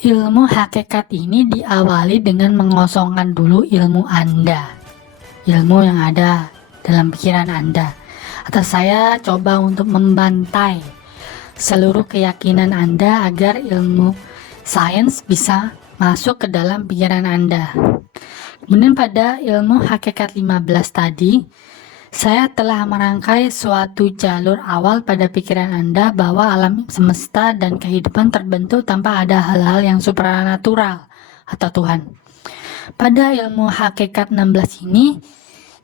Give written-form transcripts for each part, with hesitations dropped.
Ilmu hakikat ini diawali dengan mengosongkan dulu ilmu Anda, ilmu yang ada dalam pikiran Anda. Atau saya coba untuk membantai seluruh keyakinan Anda agar ilmu sains bisa masuk ke dalam pikiran Anda. Kemudian pada ilmu hakikat 15 tadi, saya telah merangkai suatu jalur awal pada pikiran Anda bahwa alam semesta dan kehidupan terbentuk tanpa ada hal-hal yang supranatural atau Tuhan. Pada ilmu hakikat 16 ini,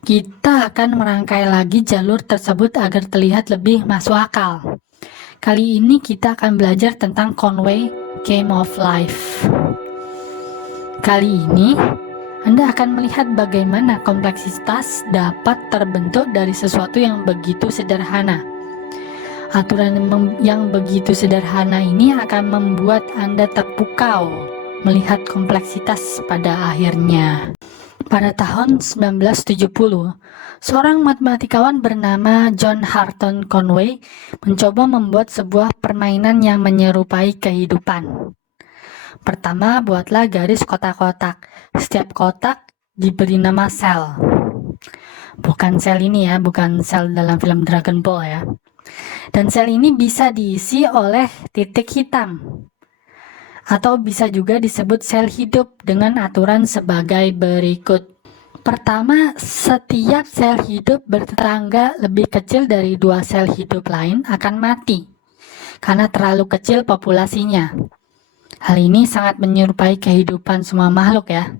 kita akan merangkai lagi jalur tersebut agar terlihat lebih masuk akal. Kali ini kita akan belajar tentang Conway Game of Life. Kali ini Anda akan melihat bagaimana kompleksitas dapat terbentuk dari sesuatu yang begitu sederhana. Aturan yang begitu sederhana ini akan membuat Anda terpukau melihat kompleksitas pada akhirnya. Pada tahun 1970, seorang matematikawan bernama John Harton Conway mencoba membuat sebuah permainan yang menyerupai kehidupan. Pertama, buatlah garis kotak-kotak. Setiap kotak diberi nama sel. Bukan sel ini ya, bukan sel dalam film Dragon Ball ya. Dan sel ini bisa diisi oleh titik hitam. Atau bisa juga disebut sel hidup dengan aturan sebagai berikut. Pertama, setiap sel hidup bertetangga lebih kecil dari dua sel hidup lain akan mati karena terlalu kecil populasinya. Hal ini sangat menyerupai kehidupan semua makhluk ya.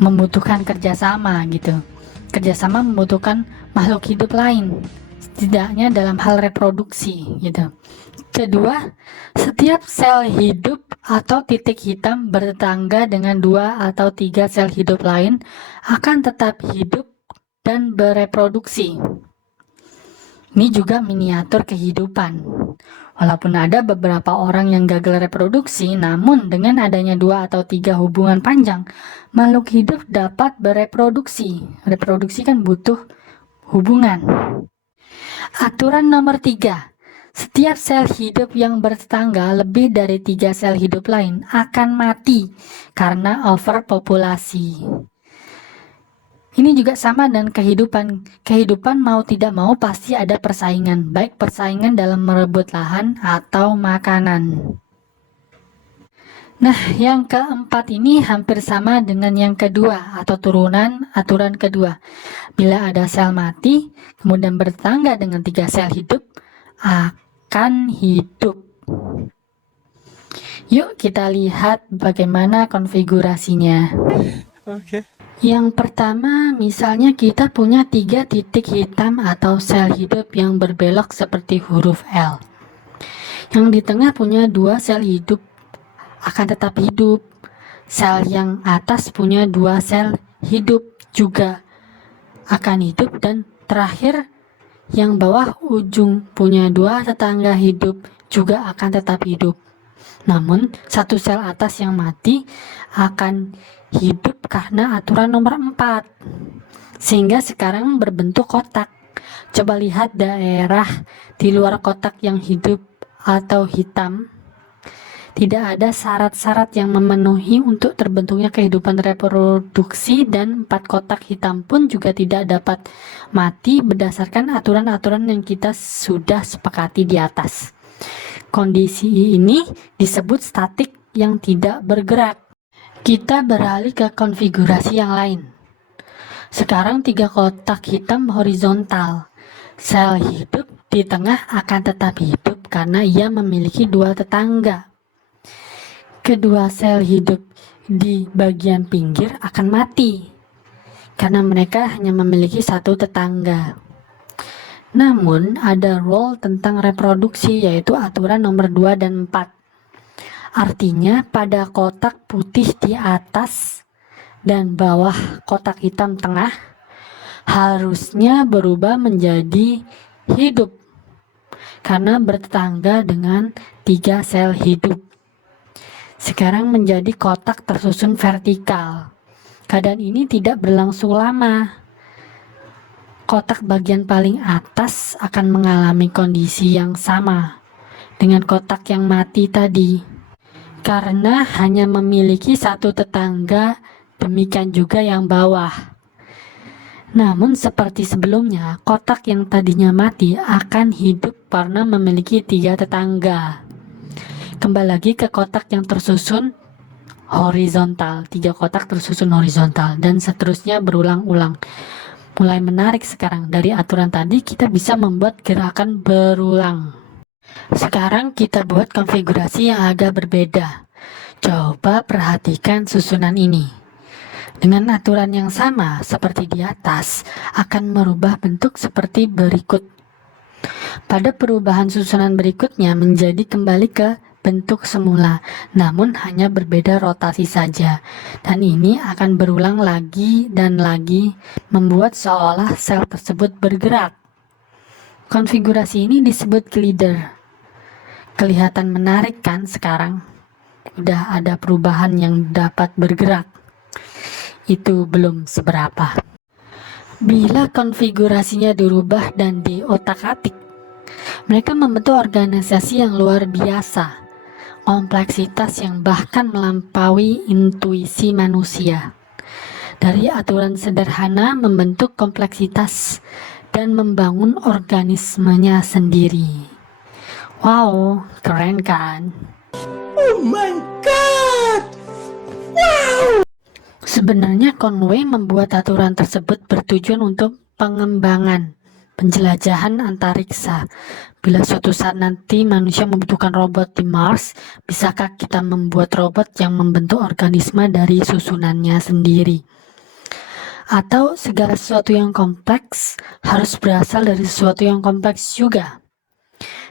Membutuhkan kerjasama gitu. Kerjasama membutuhkan makhluk hidup lain, setidaknya dalam hal reproduksi gitu. Kedua, setiap sel hidup atau titik hitam bertetangga dengan 2 atau 3 sel hidup lain akan tetap hidup dan bereproduksi. Ini juga miniatur kehidupan. Walaupun ada beberapa orang yang gagal reproduksi, namun dengan adanya 2 atau 3 hubungan panjang, makhluk hidup dapat bereproduksi. Reproduksi kan butuh hubungan. Aturan nomor 3. Setiap sel hidup yang bertetangga lebih dari 3 sel hidup lain akan mati karena overpopulasi. Ini juga sama dengan kehidupan. Kehidupan mau tidak mau pasti ada persaingan, baik persaingan dalam merebut lahan atau makanan. Nah, yang keempat ini hampir sama dengan yang kedua atau turunan aturan kedua. Bila ada sel mati, kemudian bertetangga dengan 3 sel hidup, akan hidup. Yuk kita lihat bagaimana konfigurasinya. Oke. Yang pertama, misalnya kita punya 3 titik hitam atau sel hidup yang berbelok seperti huruf L. Yang di tengah punya 2 sel hidup akan tetap hidup. Sel yang atas punya 2 sel hidup juga akan hidup, dan terakhir yang bawah ujung punya 2 tetangga hidup juga akan tetap hidup. Namun satu sel atas yang mati akan hidup karena aturan nomor 4, sehingga sekarang berbentuk kotak. Coba lihat daerah di luar kotak yang hidup atau hitam. Tidak ada syarat-syarat yang memenuhi untuk terbentuknya kehidupan reproduksi, dan 4 kotak hitam pun juga tidak dapat mati berdasarkan aturan-aturan yang kita sudah sepakati di atas. Kondisi ini disebut statik yang tidak bergerak. Kita beralih ke konfigurasi yang lain. Sekarang 3 kotak hitam horizontal. Sel hidup di tengah akan tetap hidup karena ia memiliki 2 tetangga. Kedua sel hidup di bagian pinggir akan mati karena mereka hanya memiliki 1 tetangga. Namun ada rule tentang reproduksi, yaitu aturan nomor 2 dan 4. Artinya pada kotak putih di atas dan bawah kotak hitam tengah harusnya berubah menjadi hidup karena bertetangga dengan 3 sel hidup. Sekarang menjadi kotak tersusun vertikal. Keadaan ini tidak berlangsung lama. Kotak bagian paling atas akan mengalami kondisi yang sama dengan kotak yang mati tadi. karena hanya memiliki satu tetangga, demikian juga yang bawah. Namun seperti sebelumnya, kotak yang tadinya mati akan hidup karena memiliki 3 tetangga. Kembali lagi ke kotak yang tersusun horizontal, 3 kotak tersusun horizontal, dan seterusnya berulang-ulang. Mulai menarik sekarang. Dari aturan tadi kita bisa membuat gerakan berulang. Sekarang kita buat konfigurasi yang agak berbeda. Coba perhatikan susunan ini. Dengan aturan yang sama seperti di atas, akan merubah bentuk seperti berikut. Pada perubahan susunan berikutnya menjadi kembali ke bentuk semula, namun hanya berbeda rotasi saja. Dan ini akan berulang lagi dan lagi, membuat seolah sel tersebut bergerak. Konfigurasi ini disebut glider. Kelihatan menarik kan sekarang? Udah ada perubahan yang dapat bergerak. Itu belum seberapa. Bila konfigurasinya dirubah dan diotak-atik, mereka membentuk organisasi yang luar biasa. Kompleksitas yang bahkan melampaui intuisi manusia. Dari aturan sederhana membentuk kompleksitas dan membangun organismenya sendiri. Wow, keren kan? Oh my god! Wow! Sebenarnya Conway membuat aturan tersebut bertujuan untuk pengembangan, penjelajahan antariksa. Bila suatu saat nanti manusia membutuhkan robot di Mars, bisakah kita membuat robot yang membentuk organisme dari susunannya sendiri? Atau segala sesuatu yang kompleks harus berasal dari sesuatu yang kompleks juga?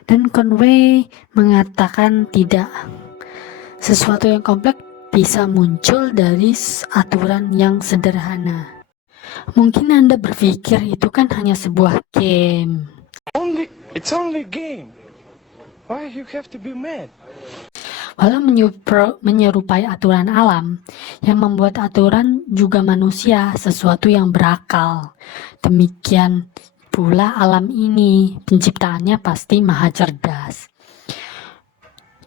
Dan Conway mengatakan tidak. Sesuatu yang kompleks bisa muncul dari aturan yang sederhana. Mungkin Anda berpikir itu kan hanya sebuah game. It's only a game. Why you have to be mad? Walau menyerupai aturan alam, yang membuat aturan juga manusia, sesuatu yang berakal. Demikian pula alam ini, penciptaannya pasti maha cerdas.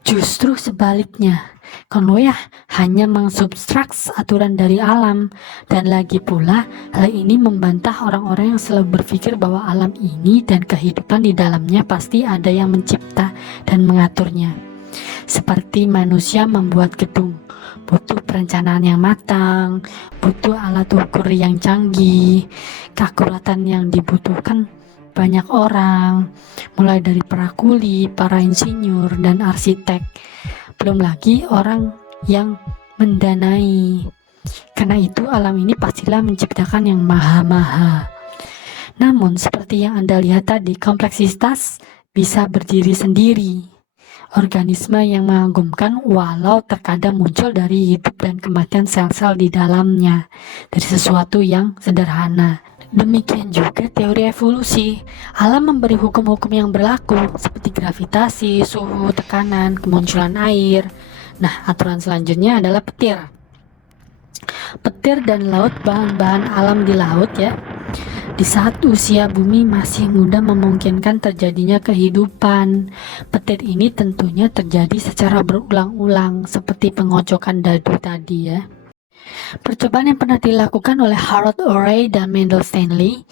Justru sebaliknya, Conway hanya mensubstraks aturan dari alam, dan lagi pula hal ini membantah orang-orang yang selalu berpikir bahwa alam ini dan kehidupan di dalamnya pasti ada yang mencipta dan mengaturnya. Seperti manusia membuat gedung, butuh perencanaan yang matang, butuh alat ukur yang canggih, keakuratan yang dibutuhkan banyak orang, mulai dari para kuli, para insinyur, dan arsitek. Belum lagi orang yang mendanai. Karena itu alam ini pastilah menciptakan yang maha-maha. Namun seperti yang Anda lihat tadi, kompleksitas bisa berdiri sendiri. Organisme yang mengagumkan walau terkadang muncul dari hidup dan kematian sel-sel di dalamnya, dari sesuatu yang sederhana. Demikian juga teori evolusi. Alam memberi hukum-hukum yang berlaku seperti gravitasi, suhu, tekanan, kemunculan air. Nah, aturan selanjutnya adalah petir. Petir dan laut, bahan-bahan alam di laut ya. Di saat usia bumi masih muda memungkinkan terjadinya kehidupan. Petir ini tentunya terjadi secara berulang-ulang seperti pengocokan dadu tadi ya. Percobaan yang pernah dilakukan oleh Harold Urey dan Mendel Stanley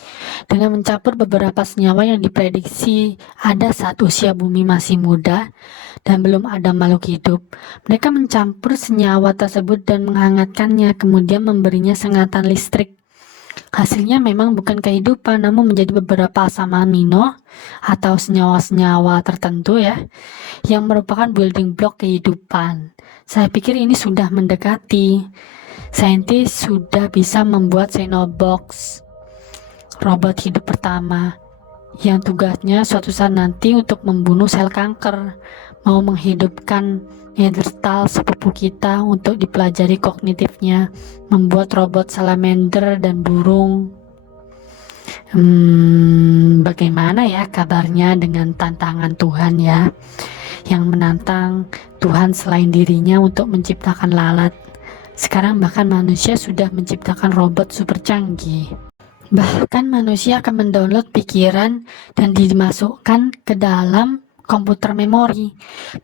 dengan mencampur beberapa senyawa yang diprediksi ada saat usia bumi masih muda dan belum ada makhluk hidup. Mereka mencampur senyawa tersebut dan menghangatkannya, kemudian memberinya sengatan listrik. Hasilnya memang bukan kehidupan, namun menjadi beberapa asam amino atau senyawa-senyawa tertentu ya, yang merupakan building block kehidupan. Saya pikir ini sudah mendekati. Saintis sudah bisa membuat Xenobox, robot hidup pertama, yang tugasnya suatu saat nanti untuk membunuh sel kanker, mau menghidupkan Neanderthal sepupu kita untuk dipelajari kognitifnya, membuat robot salamander dan burung. Bagaimana ya kabarnya dengan tantangan Tuhan ya, yang menantang Tuhan selain dirinya untuk menciptakan lalat. Sekarang bahkan manusia sudah menciptakan robot super canggih. Bahkan manusia akan mendownload pikiran dan dimasukkan ke dalam komputer memori.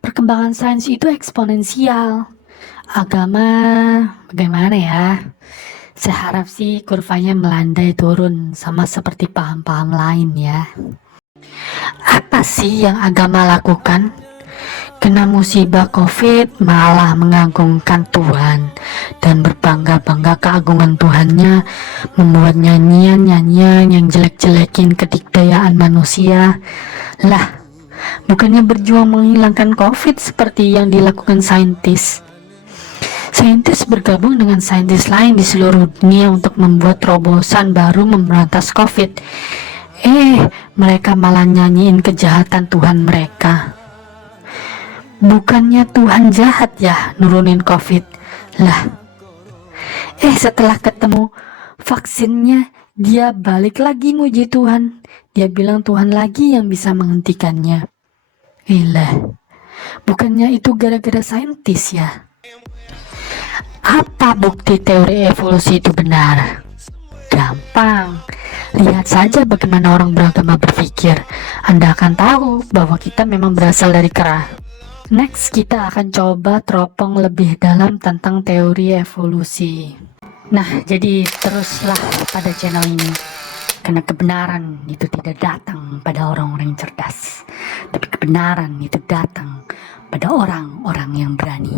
Perkembangan sains itu eksponensial. Agama, bagaimana ya? Saya harap sih kurvanya melandai turun, sama seperti paham-paham lain ya. Apa sih yang agama lakukan? Kena musibah COVID malah mengagungkan Tuhan dan berbangga-bangga keagungan Tuhannya, membuat nyanyian-nyanyian yang jelek-jelekin kedikdayaan manusia. Lah, bukannya berjuang menghilangkan COVID seperti yang dilakukan saintis. Saintis bergabung dengan saintis lain di seluruh dunia untuk membuat terobosan baru memberantas COVID. Mereka malah nyanyiin kejahatan Tuhan mereka. Bukannya Tuhan jahat ya nurunin COVID. Lah, setelah ketemu vaksinnya, dia balik lagi muji Tuhan. Dia bilang Tuhan lagi yang bisa menghentikannya. Bukannya itu gara-gara saintis ya? Apa bukti teori evolusi itu benar? Gampang. Lihat saja bagaimana orang beragama berpikir. Anda akan tahu bahwa kita memang berasal dari kera. Next, kita akan coba teropong lebih dalam tentang teori evolusi. Nah, jadi teruslah pada channel ini, karena kebenaran itu tidak datang pada orang-orang yang cerdas, tapi kebenaran itu datang pada orang-orang yang berani.